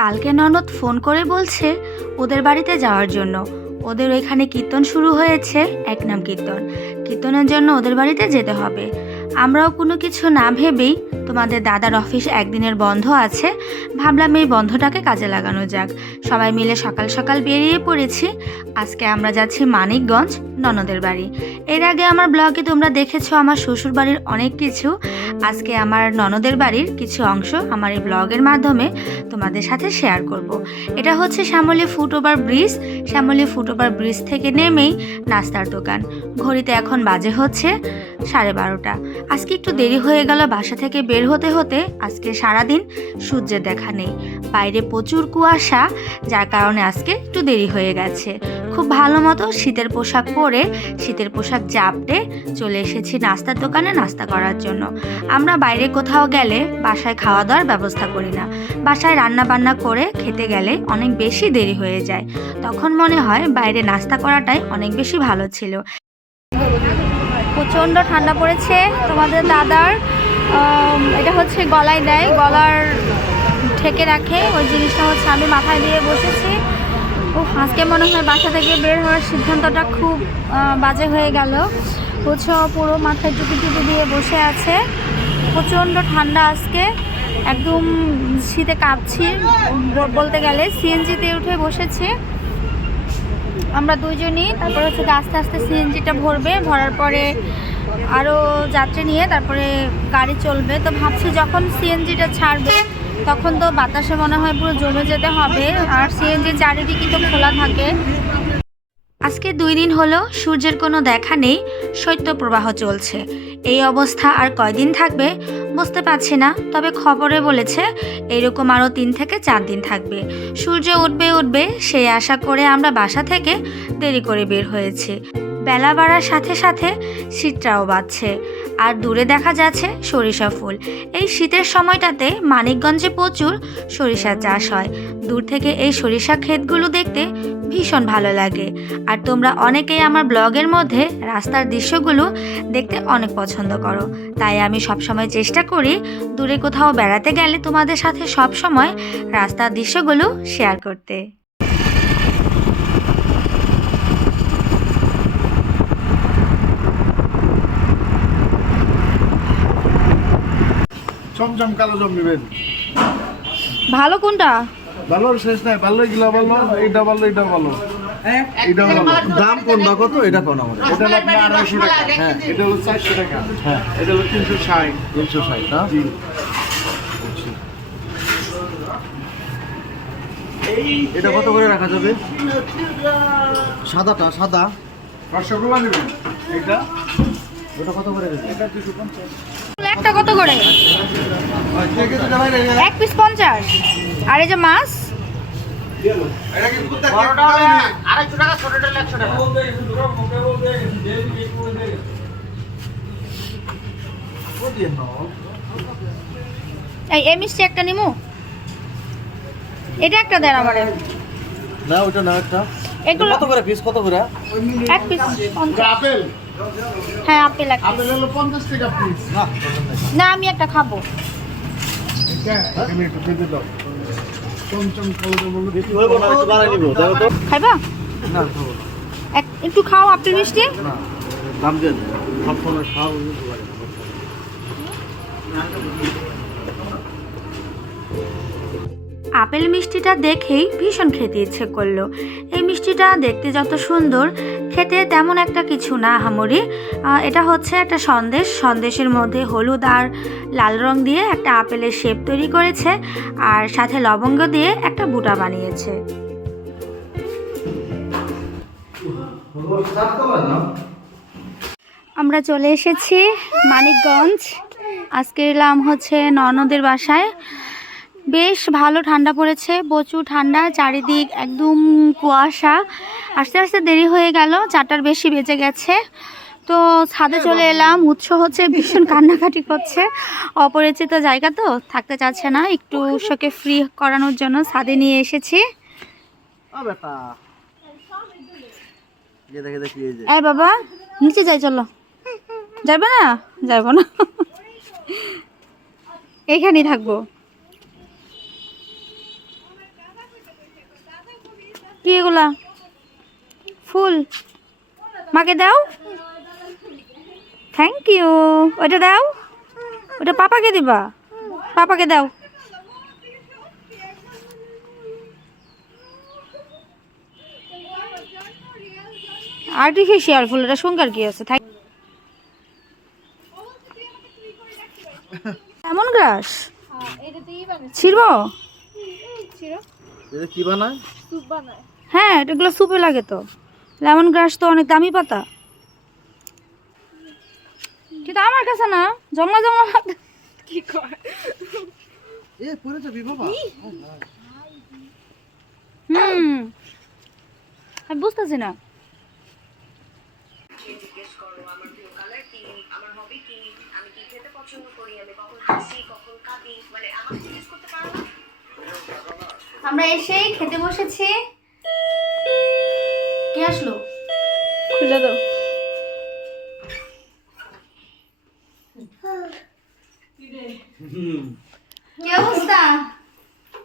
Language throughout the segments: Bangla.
কালকে ননদ ফোন করে বলছে ওদের বাড়িতে যাওয়ার জন্য। ওদের ওইখানে কীর্তন শুরু হয়েছে, একনাম কীর্তন। কীর্তনের জন্য ওদের বাড়িতে যেতে হবে। আমরাও কোনো কিছু না ভেবেই, তোমাদের দাদার অফিস একদিনের বন্ধ আছে, ভাবলাম এই বন্ধটাকে কাজে লাগানো যাক। সবাই মিলে সকাল সকাল বেরিয়ে পড়েছি। আজকে আমরা যাচ্ছি মানিকগঞ্জ, ননদের বাড়ি। এর আগে আমার ব্লগে তোমরা দেখেছো আমার শ্বশুর বাড়ির অনেক কিছু। আজকে আমার ননদের বাড়ির কিছু অংশ আমার এই ব্লগের মাধ্যমে তোমাদের সাথে শেয়ার করব। এটা হচ্ছে Shyamoli foot over bridge. Shyamoli foot over bridge থেকে নেমেই নাস্তার দোকান। ঘড়িতে এখন বাজে হচ্ছে 12:30। আজকে একটু দেরি হয়ে গেল বাসা থেকে বের হতে হতে। আজকে সারাদিন সূর্যের দেখা নেই, বাইরে প্রচুর কুয়াশা, যার কারণে আজকে একটু দেরি হয়ে গেছে। খুব ভালো মতো শীতের পোশাক পরে, শীতের পোশাক জাপটে চলে এসেছি নাস্তার দোকানে নাস্তা করার জন্য। আমরা বাইরে কোথাও গেলে বাসায় খাওয়া দাওয়ার ব্যবস্থা করি না। বাসায় রান্না বান্না করে খেতে গেলে অনেক বেশি দেরি হয়ে যায়। তখন মনে হয় বাইরে নাস্তা করাটাই অনেক বেশি ভালো ছিল। প্রচণ্ড ঠান্ডা পড়েছে। তোমাদের দাদার এটা হচ্ছে গলায় দেয়, গলার ঢেকে রাখে, ওই জিনিসটা হচ্ছে আমি মাথায় দিয়ে বসেছি। আজকে মনে হয় বাসা থেকে বের হওয়ার সিদ্ধান্তটা খুব বাজে হয়ে গেল। বুঝছো, পুরো মাথায় টুপি টুপি দিয়ে বসে আছে। প্রচণ্ড ঠান্ডা আজকে, একদম শীতে কাঁপছি বলতে গেলে। সিএনজিতে উঠে বসেছি আমরা দুইজনই। তারপরে হচ্ছে আস্তে আস্তে সিএনজিটা ভরবে, ভরার পরে আরও যাত্রী নিয়ে তারপরে গাড়ি চলবে। তো ভাবছি যখন সিএনজিটা ছাড়বে তখন তো বাতাসে মনে হয় পুরো জমে যেতে হবে, আর সিএনজির চারিদিকে তো খোলা থাকে। আজকে 2 দিন হলো সূর্যের কোনো দেখা নেই, শৈত্যপ্রবাহ চলছে। এই অবস্থা আর কয়দিন থাকবে বুঝতে পারছি না, তবে খবরে বলেছে এইরকম আরও 3 থেকে 4 দিন থাকবে। সূর্য উঠবে সেই আশা করে আমরা বাসা থেকে দেরি করে বের হয়েছি। বেলা বাড়ার সাথে সাথে শীতটাও বাড়ছে, আর দূরে দেখা যাচ্ছে সরিষা ফুল। এই শীতের সময়টাতে মানিকগঞ্জে প্রচুর সরিষা চাষ হয়। দূর থেকে এই সরিষা ক্ষেতগুলো দেখতে ভীষণ ভালো লাগে। আর তোমরা অনেকেই আমার ব্লগের মধ্যে রাস্তার দৃশ্যগুলো দেখতে অনেক পছন্দ করো, তাই আমি সবসময় চেষ্টা করি দূরে কোথাও বেড়াতে গেলে তোমাদের সাথে সবসময় রাস্তার দৃশ্যগুলো শেয়ার করতে। চমচম কালো জম নেবেন। ভালো কোনটা? ভালো শেষ নাই, ভালো এগুলো ভালো, এটা ভালো, এটা ভালো, এটা ভালো। দাম কোনটা কত? এটা কোন আমাদের? এটা হলো আপনার 250 টাকা, হ্যাঁ। এটা হলো 400 টাকা, হ্যাঁ। এটা হলো 360। 360 না? জি। এটা কত করে রাখা যাবে? সাদাটা, সাদা 500 টাকা নেবেন। এটা ওটা কত করে দেবে? এটা 250। একটা কত করে? এক পিস 50। আর এই যে মাছ এটা কি কুত্তা বড়টা হলে 250 টাকা, ছোটটা 100 টাকা। এই মিষ্টি একটা নিমু, এটা একটা দেন আমারে। না ওটা না, একটা এগুলো কত করে পিস? কত করে? এক পিস 50। আপেল, হ্যাঁ আপেল এক আপেল পিস। হলো 50 টাকা পিস। না না আমি একটা খাবো। এটা এখানে একটু বেঁধে দাও। চমচম কালো জম বললো বেশি হইব না, একটু বাড়াই নিব। দেখো তো। খাইবা? না খাবো না। একটু খাও আপেল মিষ্টি। না দাম দিয়ে দেন। সব সময় খাও লাগে। আপেল মিষ্টিটা দেখেই ভীষণ খেতে ইচ্ছে করলো। এই মিষ্টিটা দেখতে যত সুন্দর, খেতে তেমন একটা কিছু না আহামরি। এটা হচ্ছে একটা সন্দেশ। সন্দেশের মধ্যে হলুদ আর লাল রং দিয়ে একটা আপেলের শেপ তৈরি করেছে, আর সাথে লবঙ্গ দিয়ে একটা বুটা বানিয়েছে। আমরা চলে এসেছি মানিকগঞ্জ। আজকে এলাম হচ্ছে ননদের বাসায়। বেশ ভালো ঠান্ডা পড়েছে, প্রচুর ঠান্ডা, চারিদিক একদম কুয়াশা। আস্তে আস্তে দেরি হয়ে গেল, 4টার বেশি বেজে গেছে। তো ছাদে চলে এলাম। উৎস হচ্ছে ভীষণ কান্নাকাটি করছে, অপরিচিত জায়গা তো থাকতে চাচ্ছে না, একটু ওকে ফ্রি করানোর জন্য ছাদে নিয়ে এসেছি। বেটা যে দেখে দেখি এই যে এই বাবা নিচে যাই, চলো। যাবে না? যাবো না, এখানেই থাকবো। কি এগুলা? ফুল। মাকে দাও। Thank you. ওটা দাও, ওটা পাপাকে দিবা, পাপাকে দাও। আর্টিফিশিয়াল ফুল, এটা সুন্দর কি আছে? লেমন গ্রাস ছিড়বো? এটা কি বানায়? হ্যাঁ, এগুলো সুপে লাগে তো। লেমন গ্রাস তো অনেক দামি পাতা, কিন্তু আমার কাছে না, জমা জমা কি করে। এ পরে যাবি বাবা। আমি বুঝতেছি না। আমরা এসেই খেতে বসেছি। কে আসলো? খুলে দাও। কি অবস্থা?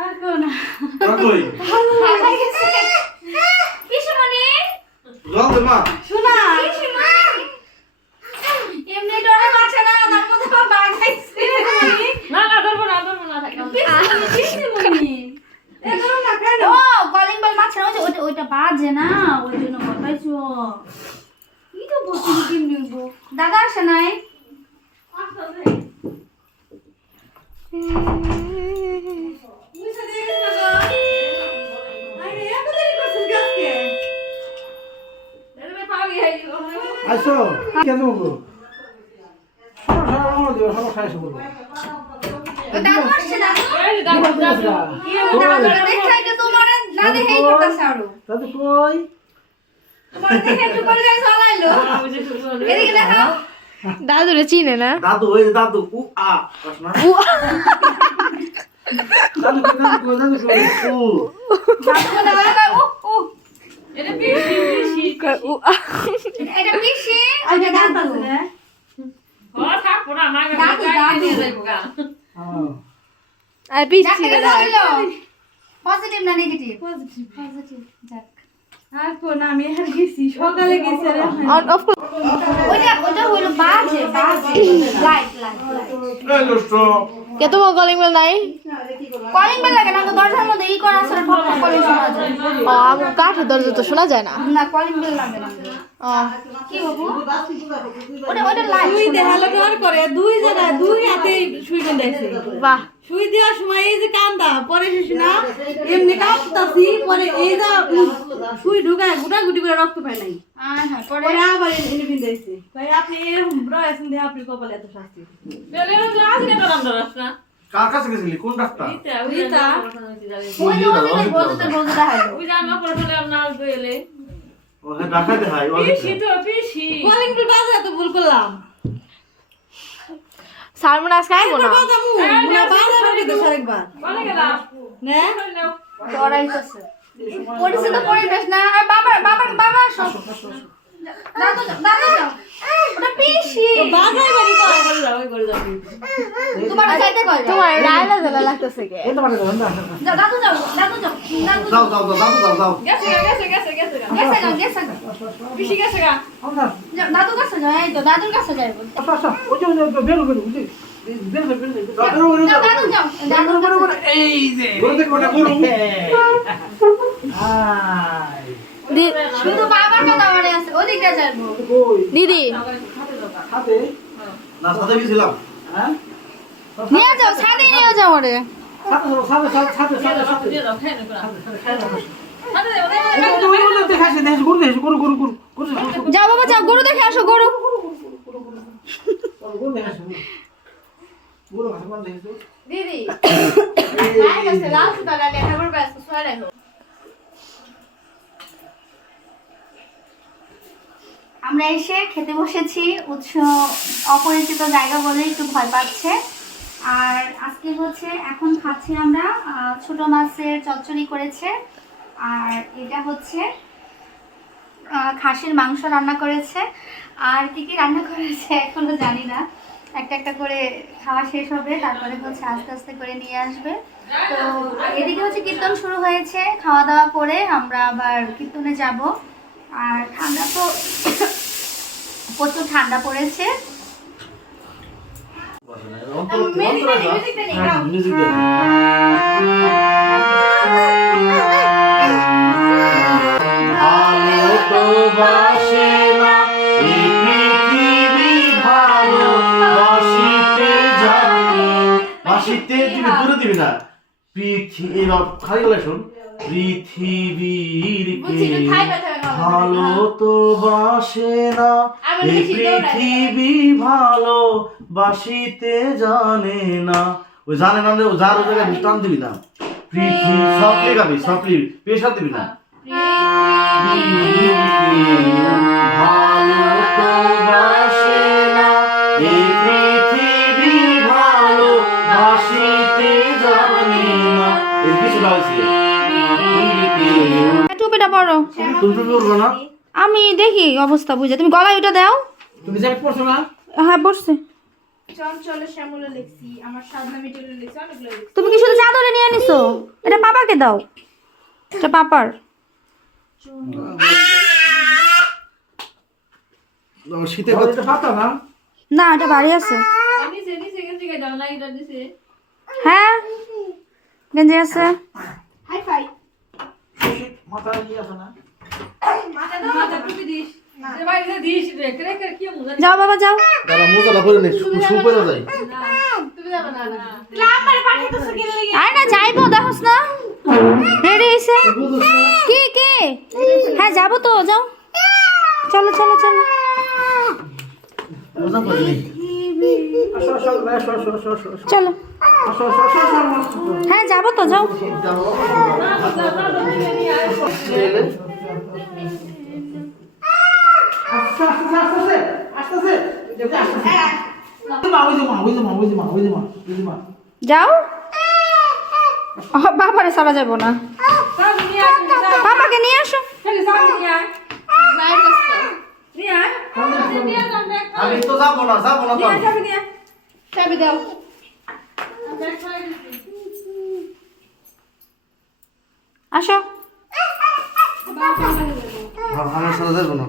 আর কেউ না। কই? খাই গেছে। পিসুমণি, জল দে মা। শোনা। পিসুমণি। এমনি ডরে বাঁচে না, তার মধ্যে আবার বাঘ খাইছে। না না ধরবো না পিসুমণি। ও, কলিং বেল মাছ না, ওইটা বাজে না, ওই জন্য বলবাইছো। কি তো বলছি কি নিব? দাদা আসে নাই? আইসো কেন বলবো? সব খাইছো বলবো। ও দাদু আসছে, দাদু। দাদু দাদু দেখছে এটা তোমার না দেখেই করতেছে আরো। দাদু কই? তোমার দেখে একটু করে গায়ে চলাইলো। এদিকে দেখাও। দাদুরে চিনে না। দাদু ওই দাদু উ আ কস না। দাদু কই? দাদু কই? উ দাদু বলে ওই ও এটা পিসি এটা পিসি, ওইটা দাদু। ও থাকবো না আমার দাদু, দাদু। হ্যাঁ। আর পিসি যাক থেকে হইলো। পজিটিভ না নেগেটিভ? পজিটিভ। যাক। আমি আর গেছি সকালে গেছি ওইটা হইলো বাজে, লাইট। এই দোস্ত। কে তোমার কলিং বেল নাই? কলিং বেল লাগে না, তো দরজার মধ্যে ই করা আছে, ঠক ঠক করে শোনা যায়। কাঠের দরজা তো শোনা যায় না। না, কলিং বেল লাগে না। কি বাবু? ওটা লাইট। সুই দেখালো ডর করে দুই জায়গায় দুই হাতে সুই বেঁধেছে। বাহ, সুই দেওয়ার সময় এই যে কান্দা পরে শেষ না এমনি কাঁপতাছি পরে এই যে সুই ঢুকায় গোটা গুটি করে রক্ত পায় নাই হ্যাঁ, পরে পরে আবার এনে বিঁধেছে ভাই আপনি এরকম রয়েছেন দিয়ে আপনি কপালে এত শাস্তি কার কাছে গেছিলি? কোন ডাক্তার? ওই যে ওদিকে বলতে হাইলো। ও হ্যাঁ ডাকাতে হয় ও। কলিং বেল বাজে তো ভুল করলাম সালমান আজকে আইবো না। বাজামু না বাজে হবে তো আরেকবার না ডরাইতেছে। পড়েছে তো পড়ে বেশ না। আর বাবা সব। দাদু যাও। ওটা পিসি। বাজাই বাড়ি কয় তোমার যাইতে কয়। তোমার রায়লা জ্বালা লাগতেছে কে? এই তো মানে দাদু। যাও, দাদু যাও। যাও। গেছে গা। আমরা যাও, দাদু কাছে যাও, এই তো দাদুর কাছে যাইবো। আচ্ছা ওই যে বেল বুঝি। বেল যাও, দাদু যাও। দাদুর কাছে। এই যে গরু দেখো না গরু। আই শুধু বাবার কথা মনে আছে, ওদিকটা যাইবো। কই? দিদি হাতে না সাথে গেছিলাম। হ্যাঁ? নিয়ে যাও, ছাদে নিয়ে যাও ওরে। সাথে দেখাইছে গরু যাও বাবা, যাও, গরু দেখে আসো, গরু। দিদি আয় গেছে, লাল সুতা গালে খবর পাইছো, সরে হো। আমরা এসে খেতে বসেছি। অপরিচিত জায়গা বলে একটু ভয় পাচ্ছে। আর আজকে হচ্ছে এখন খাচ্ছি আমরা ছোট মাছের চচ্চড়ি করেছে, আর এটা হচ্ছে খাসির মাংস রান্না করেছে। আর কি কি রান্না করেছে এখনো জানি না, একটা একটা করে খাওয়া শেষ হবে, তারপরে হচ্ছে আস্তে আস্তে করে নিয়ে আসবে। তো এদিকে হচ্ছে কীর্তন শুরু হয়েছে, খাওয়া দাওয়া করে আমরা আবার কীর্তনে যাব। আর ঠান্ডা তো প্রচুর ঠান্ডা পড়েছে। দূরে দিবি না পৃথিবী খালি বলে শোন পৃথিবীর ভালো তো বাসে না এই পৃথিবী ভালো বাসিতে জানে না ওই জানে না ও যার ওই জায়গায় টান দিবি না পৃথিবী সফলি গাবি সফলি পেশা দিবি না ভালো তো বাসে না এই পৃথিবী ভালো বাসিতে জানে না এই কিছু লাগছে টুপিটা পরো। তুমি পড়বো না আমি দেখি অবস্থা বুঝে, তুমি গলায় ওটা দাও। তুমি জ্যাকেট পরছো না হ্যাঁ পড়ছে। চঞ্চলে শ্যামলে লিখছি, আমার সাধনা মিটেলে লিখছি, অনেকগুলো লিখছি। তুমি কি শুধু চাদরে নিয়ে নিছো? এটা পাপাকে দাও, এটা পাপার। শীতের পাতা না না এটা বাড়ি আছে। নিচে নিচে গেঞ্জি গায়ে দাও না, এটা দিছে। হ্যাঁ গেঞ্জি আছে। Hi-fi. মাথা ইয়ে আছে না মাথা টুপি দিস। যে বাইরে দিস রে, ক্রেকার কি মজা। যাও বাবা যাও। দাদা মোজাটা পরে নে শু পরে যাই তুমি যাবে না না। আমার পাঠাইতেছ কি লাগি? আরে না যাইবো, দেখোস না রেডি হইছে কি কি। হ্যাঁ যাবো তো, যাও চলো চলো চলো। মোজা পরে নে চলো হ্যাঁ যাবো তো, যাও। যাও। বাবারে সারা যাবো না, সব নিয়ে আসি, বাবাকে নিয়ে আসো। সব নিয়ে আয়। বাইরে বসো। নিয়ে আয়। নিয়ে যাও ব্যাগ। আমি তো যাবো না তো আমি। চাবি নিয়ে আয়। চাবি দাও। আসো। আমার সাথে যাবো না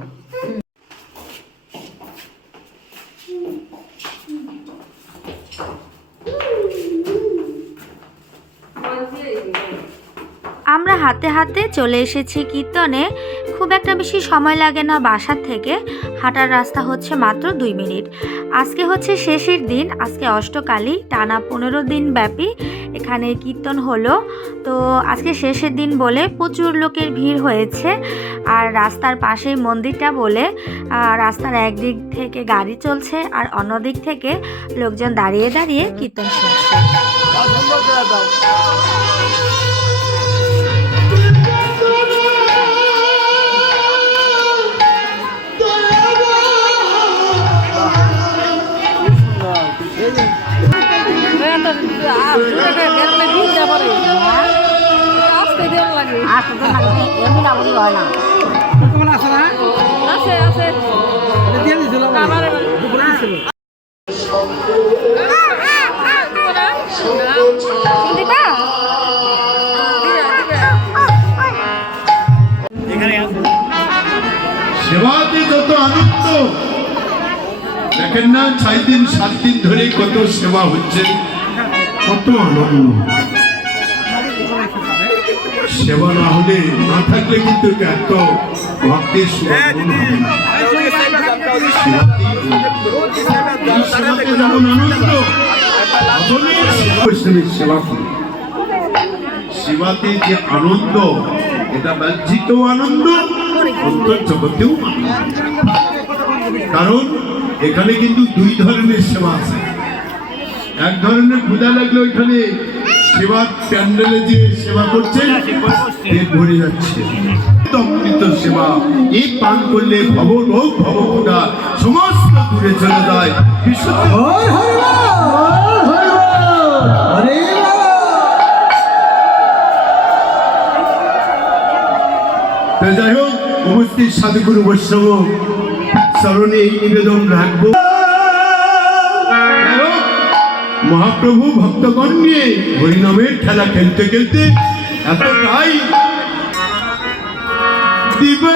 আমরা হাতে হাতে চলে এসেছি কীর্তনে। খুব একটা বেশি সময় লাগে না বাসার থেকে, হাঁটার রাস্তা হচ্ছে মাত্র 2 মিনিট। আজকে হচ্ছে শেষের দিন, আজকে অষ্টকালী, টানা 15 দিন ব্যাপী এখানে কীর্তন হলো। তো আজকে শেষের দিন বলে প্রচুর লোকের ভিড় হয়েছে। আর রাস্তার পাশেই মন্দিরটা বলে রাস্তার একদিক থেকে গাড়ি চলছে আর অন্য দিক থেকে লোকজন দাঁড়িয়ে দাঁড়িয়ে কীর্তন শুনছে। সেবাতে যত আনন্দ দেখেন না, 6 দিন 7 দিন ধরে কত সেবা হচ্ছে, কত আনন্দ। সেবা না হলে না থাকলে কিন্তু এত ভক্তের সুগন্ধ হবে না। সেবাতে যেমন আনন্দ, বৈষ্ণবের সেবা করি, সেবাতে যে আনন্দ, এটা বাহ্যিক আনন্দ, অন্তর জগতেও আনন্দ। কারণ এখানে কিন্তু 2 ধরনের সেবা আছে। এক ধরনের পূজা লাগলে ওইখানে সেবার প্যান্ডেলে যে সেবা করছে পেট ভরে যাচ্ছে, অমৃত সেবা। এই পান করলে ভবরোগ ভবপূজা সমস্ত দূরে চলে যায়। যাই হোক, উপস্থিত সাধুগুরু বৈষ্ণব চরণে এই নিবেদন রাখবো। মহাপ্রভু ভক্তগণ নিয়ে হরিনামের খেলা খেলতে খেলতে এতটাই দিবে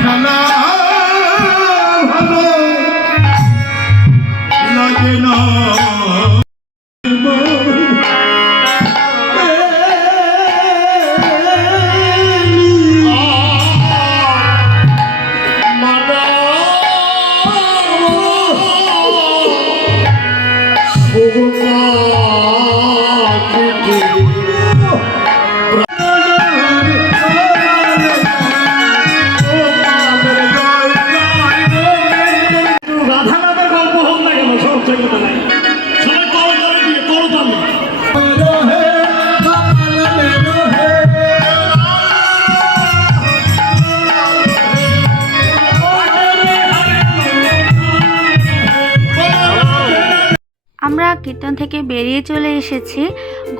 খেলা ভালো লাগে না আমরা কীর্তন থেকে বেরিয়ে চলে এসেছি।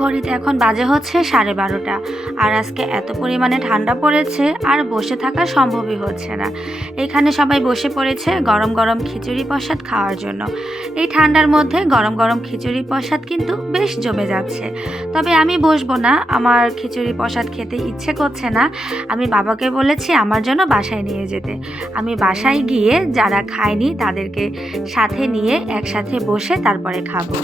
ঘড়িতে এখন বাজে হচ্ছে 12:30। আর আজকে এত পরিমাণে ঠান্ডা পড়েছে আর বসে থাকা সম্ভবই হচ্ছে না। এখানে সবাই বসে পড়েছে গরম গরম খিচুড়ি প্রসাদ খাওয়ার জন্য। এই ঠান্ডার মধ্যে গরম গরম খিচুড়ি প্রসাদ কিন্তু বেশ জমে যাচ্ছে। তবে আমি বসবো না, আমার খিচুড়ি প্রসাদ খেতে ইচ্ছে করছে না। আমি বাবাকে বলেছি আমার জন্য বাসায় নিয়ে যেতে। আমি বাসায় গিয়ে যারা খায়নি তাদেরকে সাথে নিয়ে একসাথে বসে তারপরে খাবো।